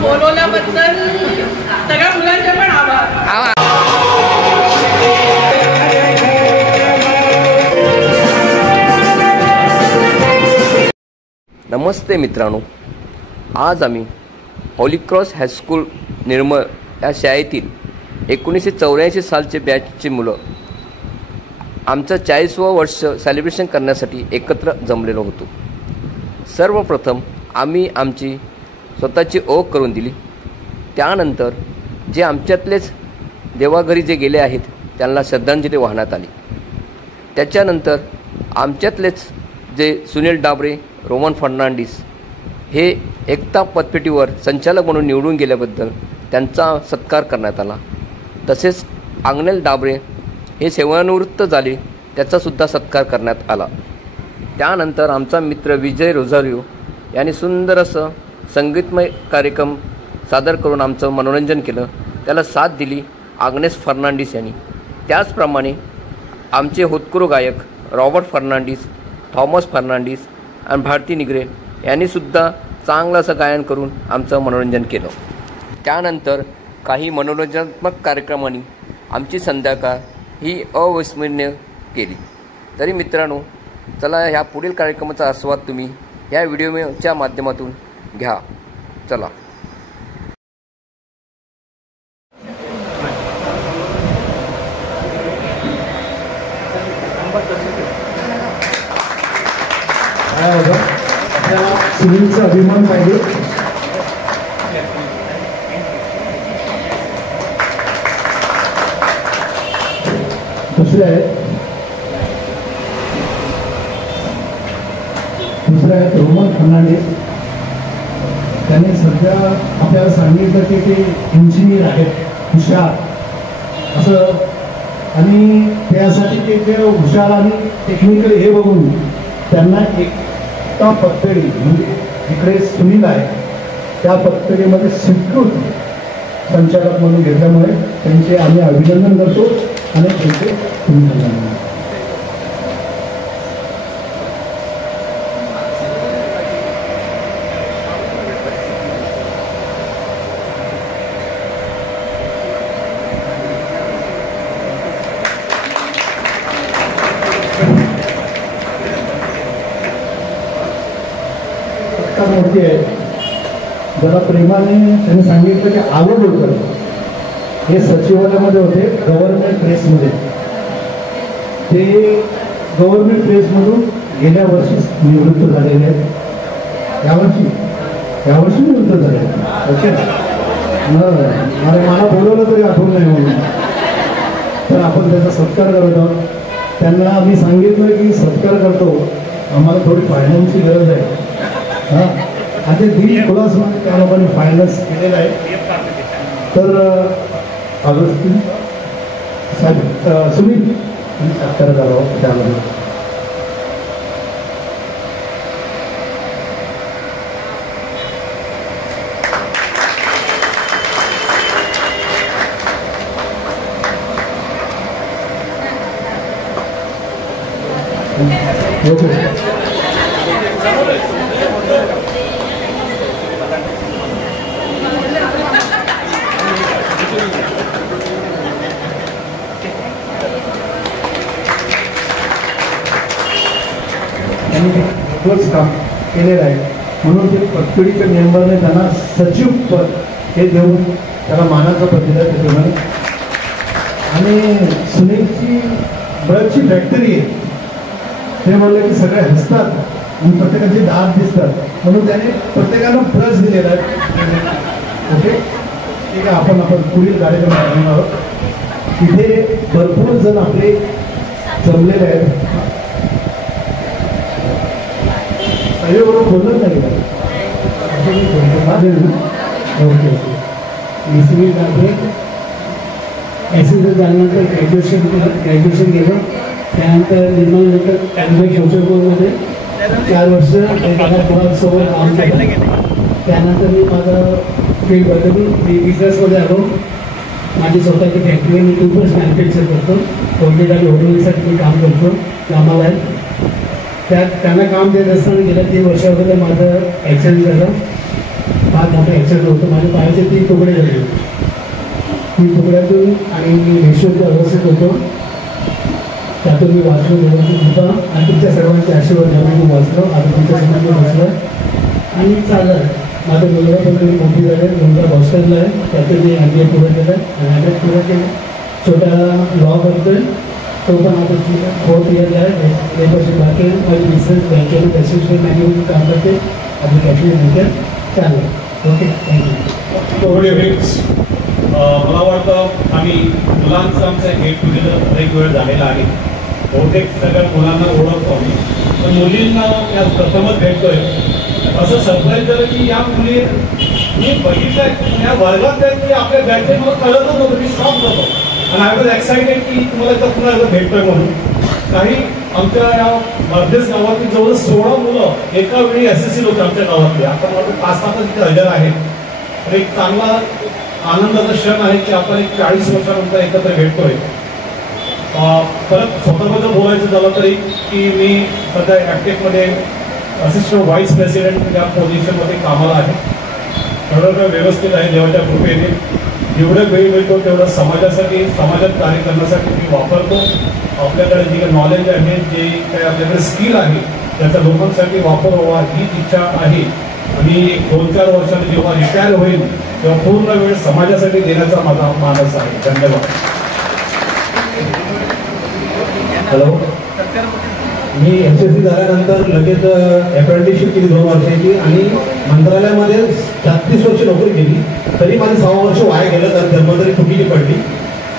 बोलवल्याबद्दल सगळ्या मुलांचे पण आभार. नमस्ते मित्रांनो, आज आम्ही होली क्रॉस हायस्कूल निर्मळ या शाळेतील 1984 सालचे बॅचचे मुलं आमचं 40वं वर्ष सेलिब्रेशन करण्यासाठी एकत्र जमलेलो होतो. सर्वप्रथम आम्ही आमची स्वतःची ओळख करून दिली. त्यानंतर जे आमच्यातलेच देवाघरी जे गेले आहेत त्यांना श्रद्धांजली वाहण्यात आली. त्याच्यानंतर आमच्यातलेच जे सुनील डाबरे, रोमन फर्नांडिस हे एकता पतपेटीवर संचालक म्हणून निवडून गेल्याबद्दल त्यांचा सत्कार करण्यात आला. तसेच आग्नेल डाबरे हे सेवानिवृत्त झाले, त्याचासुद्धा सत्कार करण्यात आला. त्यानंतर आमचा मित्र विजय रोझारिओ यांनी सुंदर असं संगीतमय कार्यक्रम सादर करून आमचं मनोरंजन केलं. त्याला साथ दिली आग्नेस फर्नांडिस यांनी. त्याचप्रमाणे आमचे होतकरू गायक रॉबर्ट फर्नांडिस, थॉमस फर्नांडिस आणि भारती निगरे यांनीसुद्धा चांगलं असं गायन करून आमचं मनोरंजन केलं. त्यानंतर काही मनोरंजनात्मक कार्यक्रमांनी आमची संध्याकाळ ही अविस्मरणीय केली. तरी मित्रांनो, चला ह्या पुढील कार्यक्रमाचा आस्वाद तुम्ही या व्हिडिओच्या माध्यमातून घ्या. चला. सुनीलचा अभिमान पाहिजे. दुसरे आहेत रोमन फर्नांडिस. त्यांनी सध्या आपल्याला सांगितलं की ते इंजिनियर आहेत, हुशार असं, आणि त्यासाठी ते हुशार आणि टेक्निकल हे बघून त्यांना एकता पतपेढी म्हणजे इकडे सुनील आहे त्या पतपेढीमध्ये स्वीकृत संचालक म्हणून घेतल्यामुळे त्यांचे आम्ही अभिनंदन करतो आणि त्यांचे अभिनंदन. मूर्ती आहे, जरा प्रेमाने त्यांनी सांगितलं की आलो बोलकर हे सचिवालयामध्ये होते, गव्हर्नमेंट प्रेसमध्ये. ते गव्हर्नमेंट प्रेसमधून गेल्या वर्षी निवृत्त झालेले आहेत. यावर्षी निवृत्त झाले. ओके, अरे मला बोलवलं तरी आठवण नाही म्हणून. तर आपण त्याचा सत्कार करत आहोत. त्यांना मी सांगितलं की सत्कार करतो, आम्हाला थोडी फायनान्सची गरज आहे. हां, आणि ते खुलासमध्ये त्या लोकांनी फायनान्स केलेलं आहे. तर अगस्ती साहेब, सुनील सत्कार करावं त्यामध्ये. त्यांनी खूपच काम केलेलं आहे, म्हणून ते पतपेढीच्या मेंबरने त्यांना सचिव पद हे देऊन त्याला मानाचा प्रतिसाद देतो. आणि सुनीलची बरंचशी फॅक्टरी आहे. ते बोलले की सगळे हसतात आणि प्रत्येकाचे दात दिसतात, म्हणून त्याने प्रत्येकाला ब्रश दिलेला आहे. ओके, ठीक आहे. आपण पुढील कार्यक्रम करणार आहोत. तिथे भरपूर जण आपले जमलेले आहेत. सगळेबरोबर बोलत नाही का? Okay okay. Sunil Dabre SS झाल्यानंतर ग्रॅज्युएशन केलं. त्यानंतर निर्मल नंतर कॅनबॅक शौचरपूरमध्ये 4 वर्ष मुलांसोबत काम केलं. त्यानंतर मी माझं फील्ड बदलून मी बिझनेसमध्ये आलो. माझी स्वतःची फॅक्टरी मी ट्यूबर्स मॅन्युफॅक्चर करतो. कोल्गेट आणि हॉटेलसाठी मी काम करतो, कामाला आहे. त्यांना काम देत असताना गेल्या 3 वर्षामध्ये माझं ॲक्सिडेंट झालं. फार मोठं ॲक्सिडेंट होतं. माझ्या पायाचे 3 तुकडे झाले. 3 तुकड्यातून आणि मी रेशोच्या अवस्थेत होतो. त्यातून मी वाचलो व्यवस्थित होता आणि तुमच्या सर्वांचे आशीर्वाद घेऊन मी वाचलो. आता तुमच्या समोर मी बसलो आणि चाललं. माझं मुलगा पण तुम्ही मोठी झाले. मुलगा हॉस्टेलला आहे. त्याचं मी MBA पुढे केलं आणि MBA पुढे केलं. छोटा लॉ करतोय. तो पण आता 4th इयरला आहे. 1 वर्ष बाकी आहे. माझी बिझनेस बँकेमध्ये असिस्टंट मॅनेजमेंट काम करते. आपली कॅटरी बँकेत चाललं. Okay, thank you. Good evening. मला वाटतं आम्ही मुलांचं आमचं गेट टुगेदर एक वेळ झालेला आहे. बहुतेक सगळ्या मुलांना ओळखतो आम्ही, पण मुलींना या प्रथमच भेटतोय. असं सरप्राईज झालं की या मुली मी बघितलं या वर्गात आहेत की आपल्या बॅचचे मला कळतच नव्हतं. मी शॉक होतो आणि आय वॉज एक्सायटेड की तुम्हाला इथं पुन्हा एकदा भेटतोय म्हणून. काही आमच्या या मध्येच गावातली जवळ 16 मुलं एका वेळी SSC होते आमच्या गावातले. आता मला 5-7 तिथे हजर आहेत. तर एक चांगला आनंदाचा क्षण आहे की आपण एक 40 वर्षानंतर एकत्र भेटतोय. परत स्वतःबद्दल बोलायचं झालं तरी की मी सध्या ॲक्टेकमध्ये असिस्टंट व्हाईस प्रेसिडेंट या पोझिशनमध्ये कामाला आहे. सगळं व्यवस्थित आहे देवाच्या कृपेने. जेवढं वेळ मिळतो तेवढं समाजासाठी, समाजात कार्य करण्यासाठी मी वापरतो. आपल्याकडे जे काही नॉलेज आहे, जे काही आपल्याकडे स्किल आहे, त्याचा लोकांसाठी वापर व्हावा हीच इच्छा आहे. आणि 2-4 वर्षांनी जेव्हा रिटायर होईल तेव्हा पूर्ण वेळ समाजासाठी देण्याचा माझा मानस आहे. धन्यवाद. हॅलो, मी SSC झाल्यानंतर लगेच अप्रेंटिसशिप केली 2 वर्षाची आणि मंत्रालयामध्ये 36 वर्ष नोकरी केली. तरी माझी 6 वर्ष वाया गेलं. तर जन्मतारीख चुकीची पडली.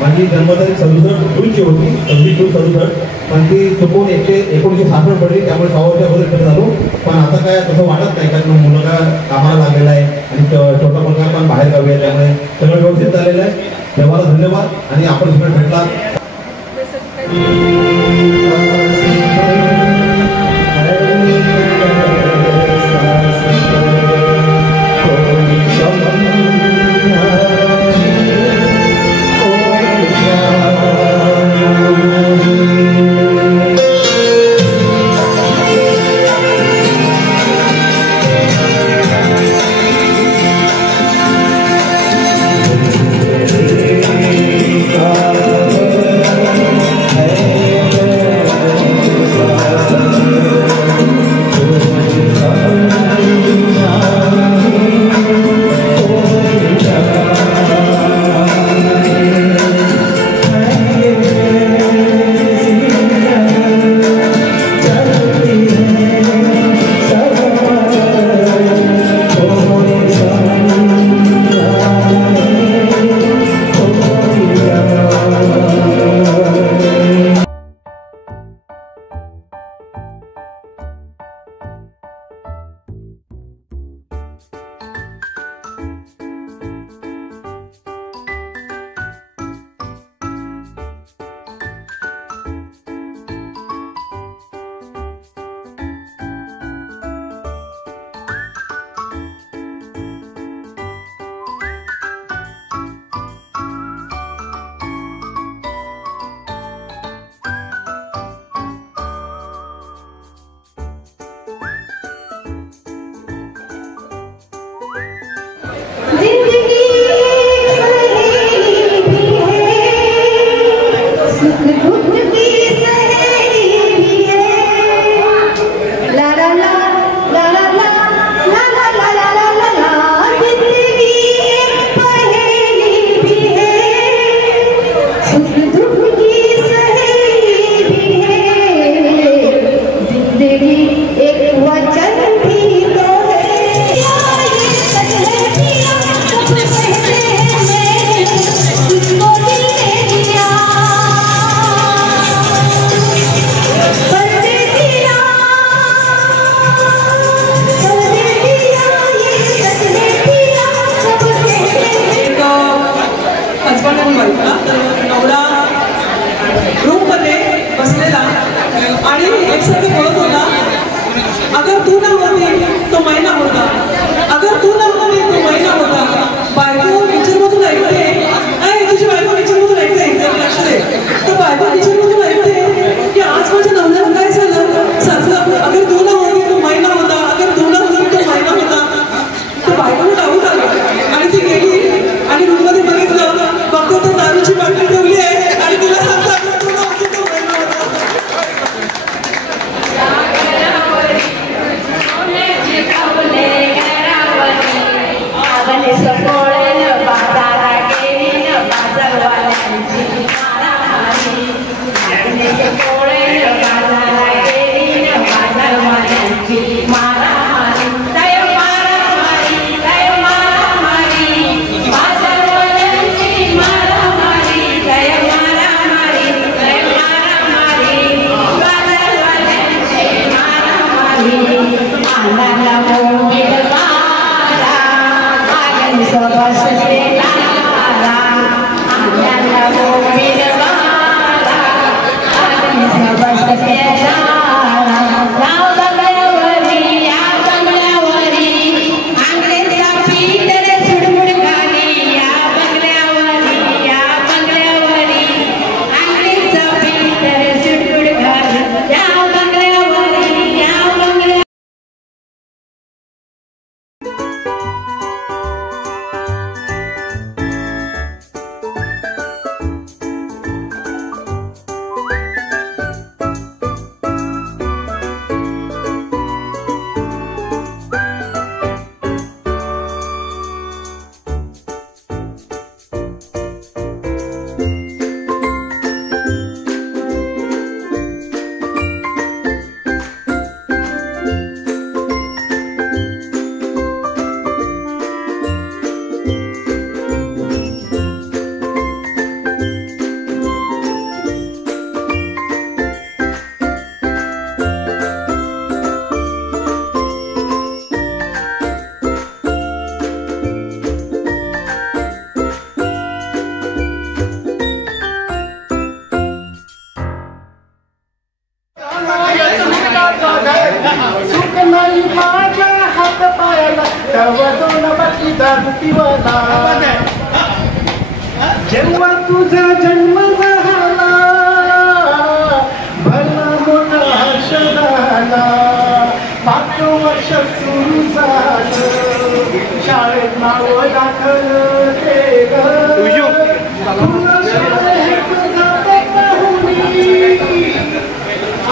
माझी जन्मतारीख 67 जूनची होती, 26 जून 67, पण ती चुकून 1966 पडली. त्यामुळे 6 वर्ष अगोदर इकडे झालो. पण आता काय तसं वाटत नाही, कारण मुलगा कामाला लागलेला आहे आणि छोटा मुलगा पण बाहेर गावी आहे. त्यामुळे सगळं व्यवस्थित झालेलं आहे. देवाला धन्यवाद. आणि आपण तिकडे भेटला. जेव्हा तुझा जन्म झाला भला मोठा हर्ष झाला 5 वर्ष सुरू झालं शाळेत नाव दाखल केलं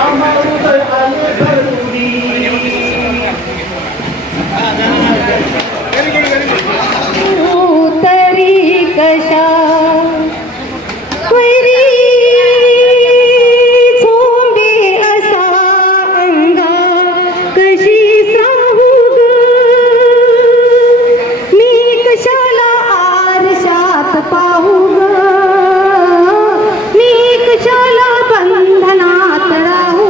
आम्हाला आले घरुनी तरी कशा वरी झोंबे असा अंगा कशी सांगू ग मी कशाला आरशात पाहू ग मी कशाला बंधनात राहू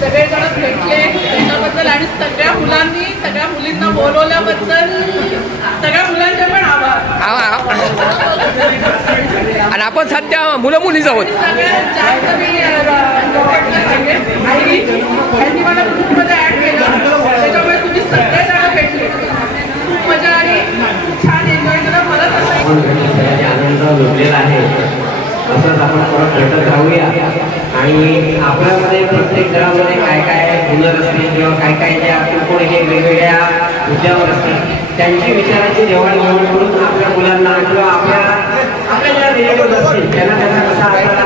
सगळेजण भेटले त्याच्याबद्दल आणि सगळ्या मुलांनी सगळ्या मुलींना बोलवल्याबद्दल सगळ्या मुलांचे पण आभार. आणि आपण सध्या मुलं मुलीच आहोत. सगळ्यात जास्त मी सांगेन आणि त्यांनी मला ग्रुपमध्ये ऍड केलं त्याच्यामुळे तुम्ही सगळेजण भेटले खूप मजा आली छान एन्जॉय केलं. मला तसं आनंद लुटलेला आहे असंच आपण परत भेटत राहूया. आणि आपल्यामध्ये प्रत्येक घरामध्ये काय काय हुनर असतील किंवा काय काय ज्या कोण हे वेगवेगळ्या मुद्द्यावर असतील त्यांची विचारांची देवाणघेवाण करून आपल्या मुलांना किंवा आपल्या ज्या रिलेटिव्ह असतील त्यांना कसा आपल्याला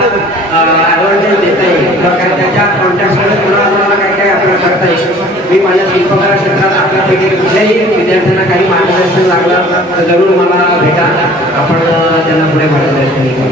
ॲडव्हान्टेज देता येईल किंवा काय त्याच्या कॉन्टॅक्टमध्ये कोणाला काय काय आपल्याला करता येईल. मी माझ्या शिल्पकला क्षेत्रात आपल्यापैकी कुठल्याही विद्यार्थ्यांना काही मार्गदर्शन लागलं तर जरूर मला भेटा. आपण त्यांना पुढे मार्गदर्शन करू.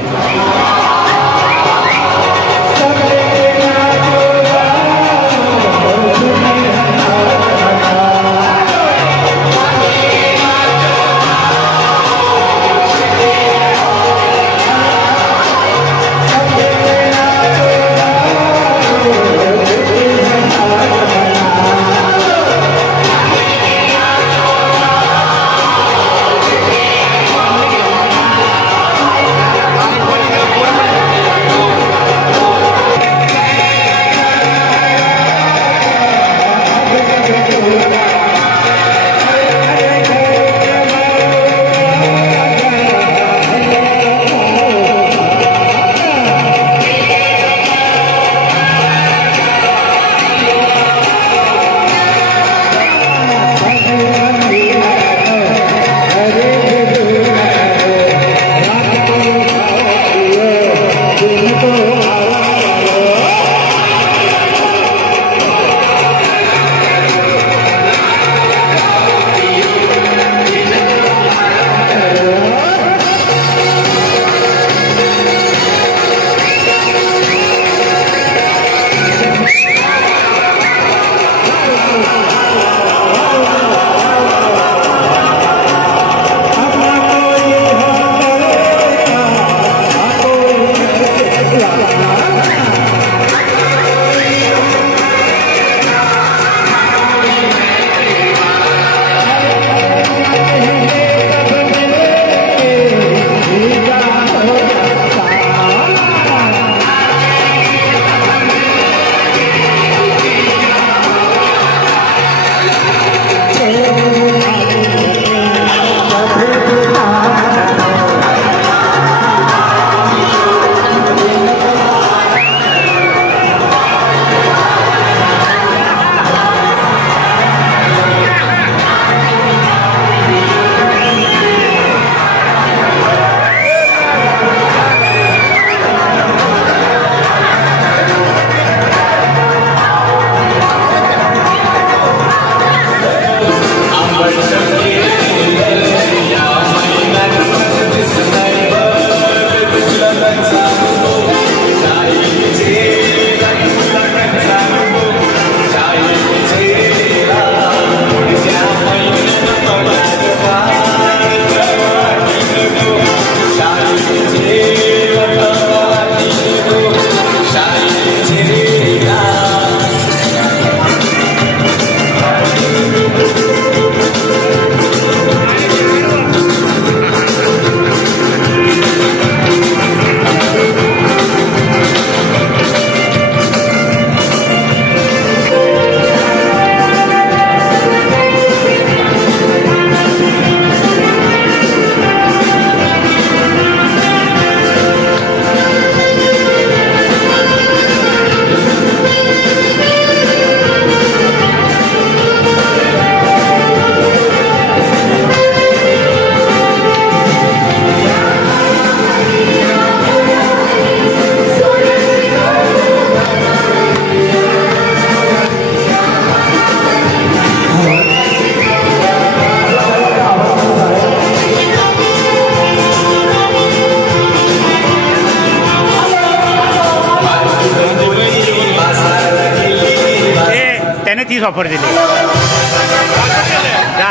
त्याने 30 ऑफर दिली. जा